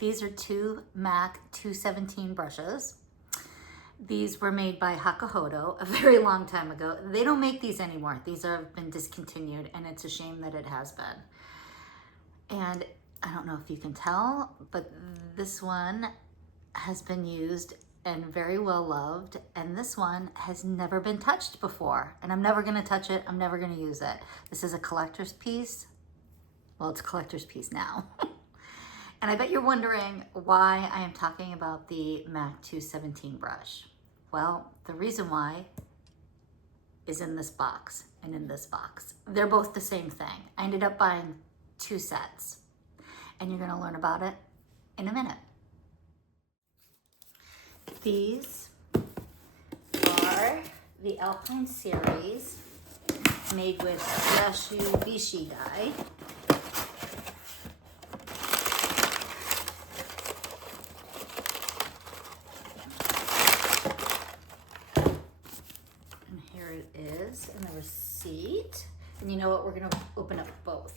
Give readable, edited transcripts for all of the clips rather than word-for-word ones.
These are two MAC 217 brushes. These were made by Hakuhodo a very long time ago. They don't make these anymore. These have been discontinued, and it's a shame that it has been. And I don't know if you can tell, but this one has been used and very well loved, and this one has never been touched before, and I'm never gonna touch it. I'm never gonna use it. This is a collector's piece. Well, it's a collector's piece now. And I bet you're wondering why I am talking about the MAC 217 brush. Well, the reason why is in this box and in this box. They're both the same thing. I ended up buying 2 sets, and you're gonna learn about it in a minute. These are the Alpine series made with Yashubishi dye. And here it is in the receipt. And you know what? We're going to open up both.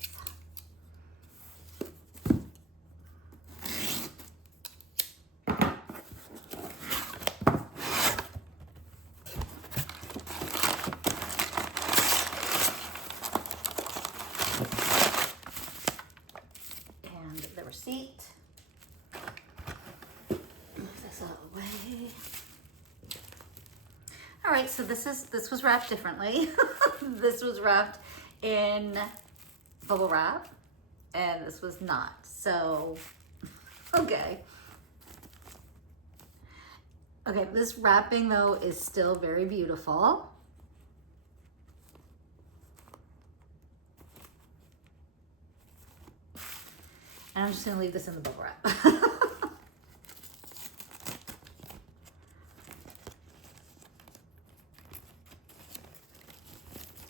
Receipt. Move this out of the way. All right, so this was wrapped differently. This was wrapped in bubble wrap, and this was not. So, okay. Okay, this wrapping though is still very beautiful. And I'm just gonna leave this in the bubble wrap.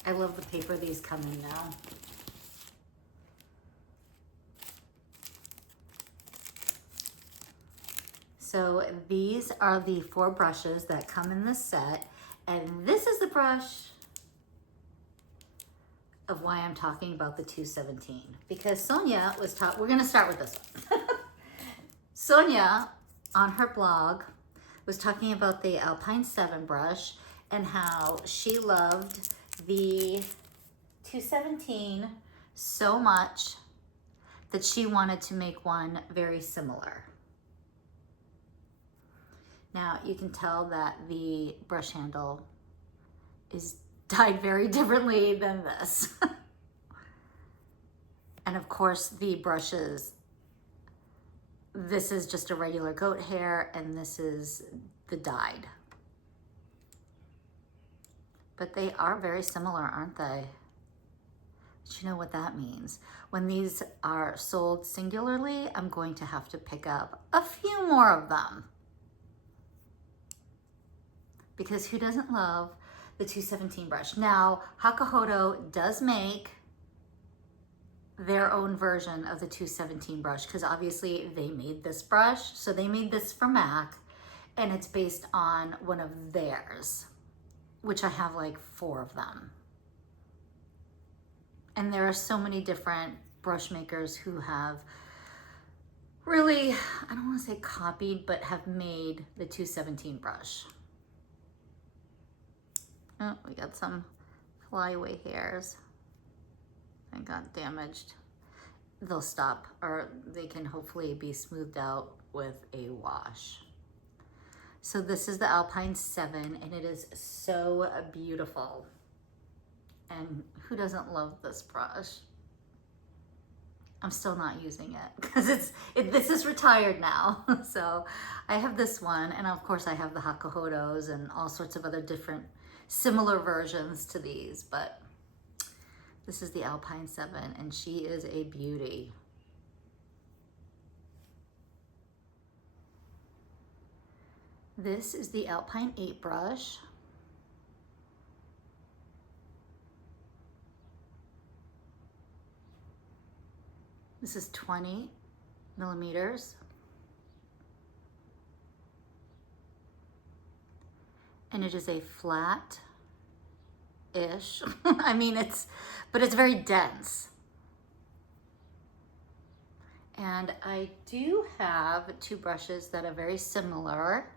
I love the paper these come in now. So these are the 4 brushes that come in this set. And this is the brush of why I'm talking about the 217, because Sonia was taught, we're gonna start with this one. Sonia on her blog was talking about the Alpine 7 brush and how she loved the 217 so much that she wanted to make one very similar. Now you can tell that the brush handle is dyed very differently than this. And of course the brushes, this is just a regular goat hair and this is the dyed. But they are very similar, aren't they? But you know what that means. When these are sold singularly, I'm going to have to pick up a few more of them. Because who doesn't love the 217 brush? Now, Hakuhodo does make their own version of the 217 brush because obviously they made this brush. So they made this for MAC and it's based on one of theirs, which I have like 4 of them. And there are so many different brush makers who have really, I don't want to say copied, but have made the 217 brush. Oh, we got some flyaway hairs. I got damaged. They'll stop, or they can hopefully be smoothed out with a wash. So this is the Alpine 7, and it is so beautiful. And who doesn't love this brush? I'm still not using it because this is retired now. So I have this one, and of course I have the Hakuhodos and all sorts of other different similar versions to these, but this is the Alpine 7 and she is a beauty. This is the Alpine 8 brush. This is 20 millimeters. And it is a flat-ish. I mean, but it's very dense. And I do have two brushes that are very similar.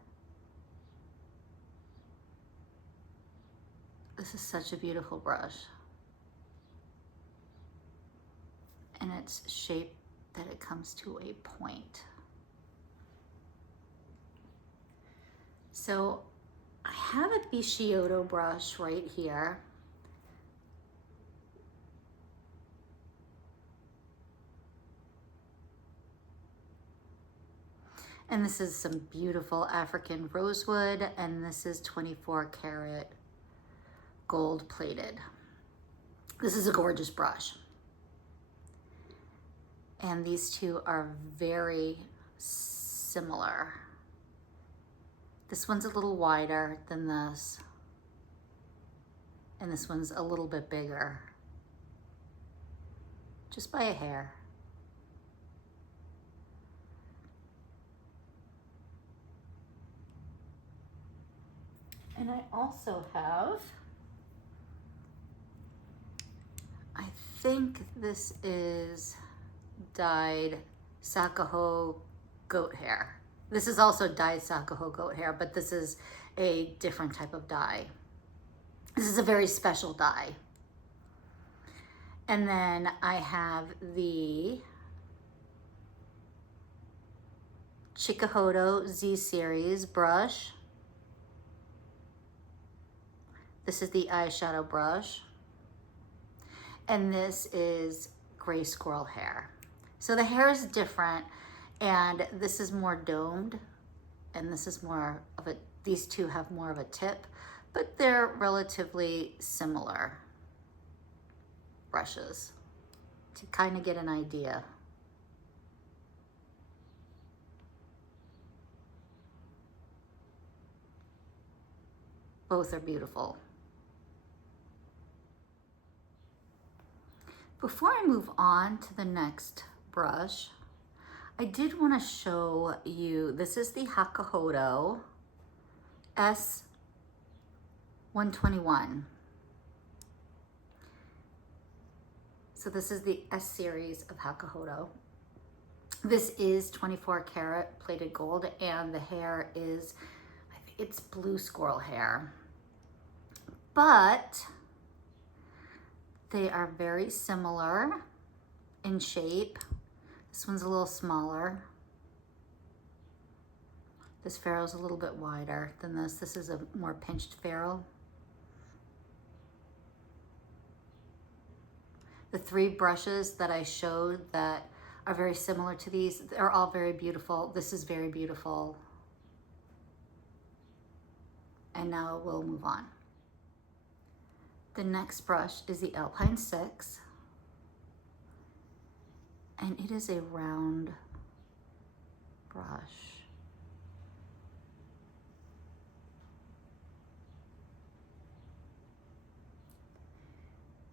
This is such a beautiful brush. And it's shaped that it comes to a point. So I have a Bisciotto brush right here. And this is some beautiful African rosewood, and this is 24 karat gold plated. This is a gorgeous brush. And these two are very similar. This one's a little wider than this, and this one's a little bit bigger, just by a hair. And I also have, I think this is dyed Sakaho goat hair. This is also dyed Sakaho goat hair, but this is a different type of dye. This is a very special dye. And then I have the Chikuhodo Z Series brush. This is the eyeshadow brush. And this is gray squirrel hair. So the hair is different, and this is more domed, and this is more of a, these two have more of a tip, but they're relatively similar brushes to kind of get an idea. Both are beautiful. Before I move on to the next brush, I did want to show you, this is the Hakuhodo S121. So this is the S series of Hakuhodo. This is 24 karat plated gold, and the hair is, I think it's blue squirrel hair. But they are very similar in shape. This one's a little smaller. This ferrule's a little bit wider than this. This is a more pinched ferrule. The three brushes that I showed that are very similar to these, they're all very beautiful. This is very beautiful. And now we'll move on. The next brush is the Alpine 6. And it is a round brush.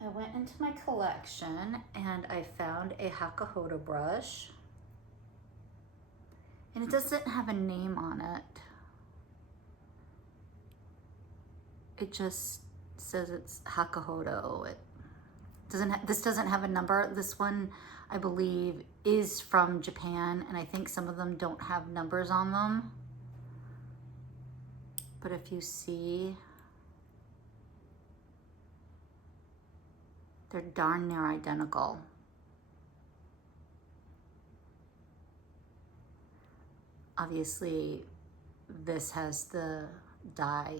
I went into my collection and I found a Hakuhodo brush. And it doesn't have a name on it. It just says it's Hakuhodo. It doesn't this doesn't have a number. This one, I believe, is from Japan, and I think some of them don't have numbers on them. But if you see, they're darn near identical. Obviously, this has the dye,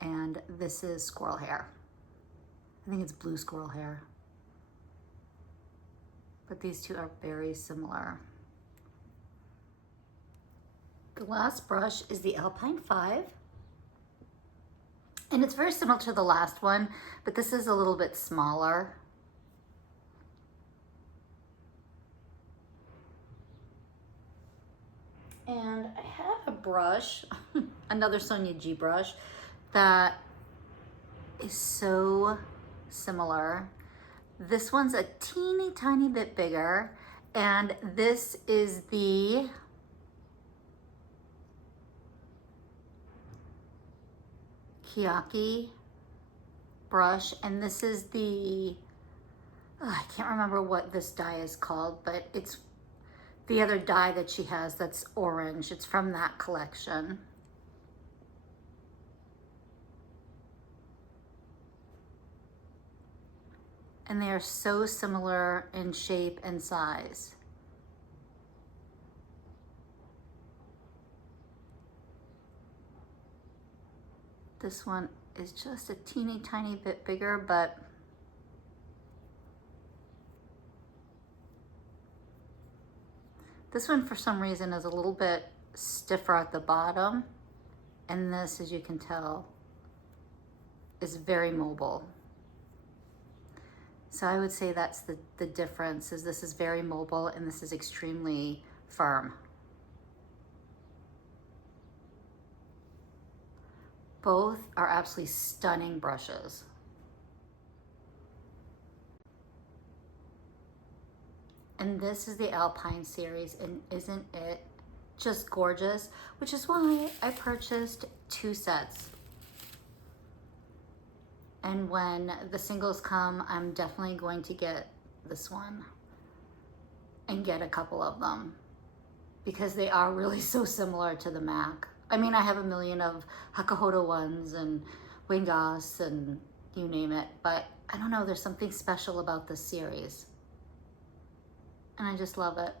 and this is squirrel hair. I think it's blue squirrel hair. But these two are very similar. The last brush is the Alpine 5. And it's very similar to the last one, but this is a little bit smaller. And I have a brush, another Sonia G brush, that is so similar. This one's a teeny tiny bit bigger, and this is the Kiyaki brush, and this is the I can't remember what this dye is called, but it's the other dye that she has that's orange. It's from that collection. And they are so similar in shape and size. This one is just a teeny tiny bit bigger, but this one for some reason is a little bit stiffer at the bottom. And this, as you can tell, is very mobile. So I would say that's the difference, is this is very mobile and this is extremely firm. Both are absolutely stunning brushes. And this is the Alpine series, and isn't it just gorgeous? Which is why I purchased 2 sets. And when the singles come, I'm definitely going to get this one and get a couple of them, because they are really so similar to the MAC. I mean, I have a million of Hakuhodo ones and Wingas and you name it, but I don't know, there's something special about this series. And I just love it.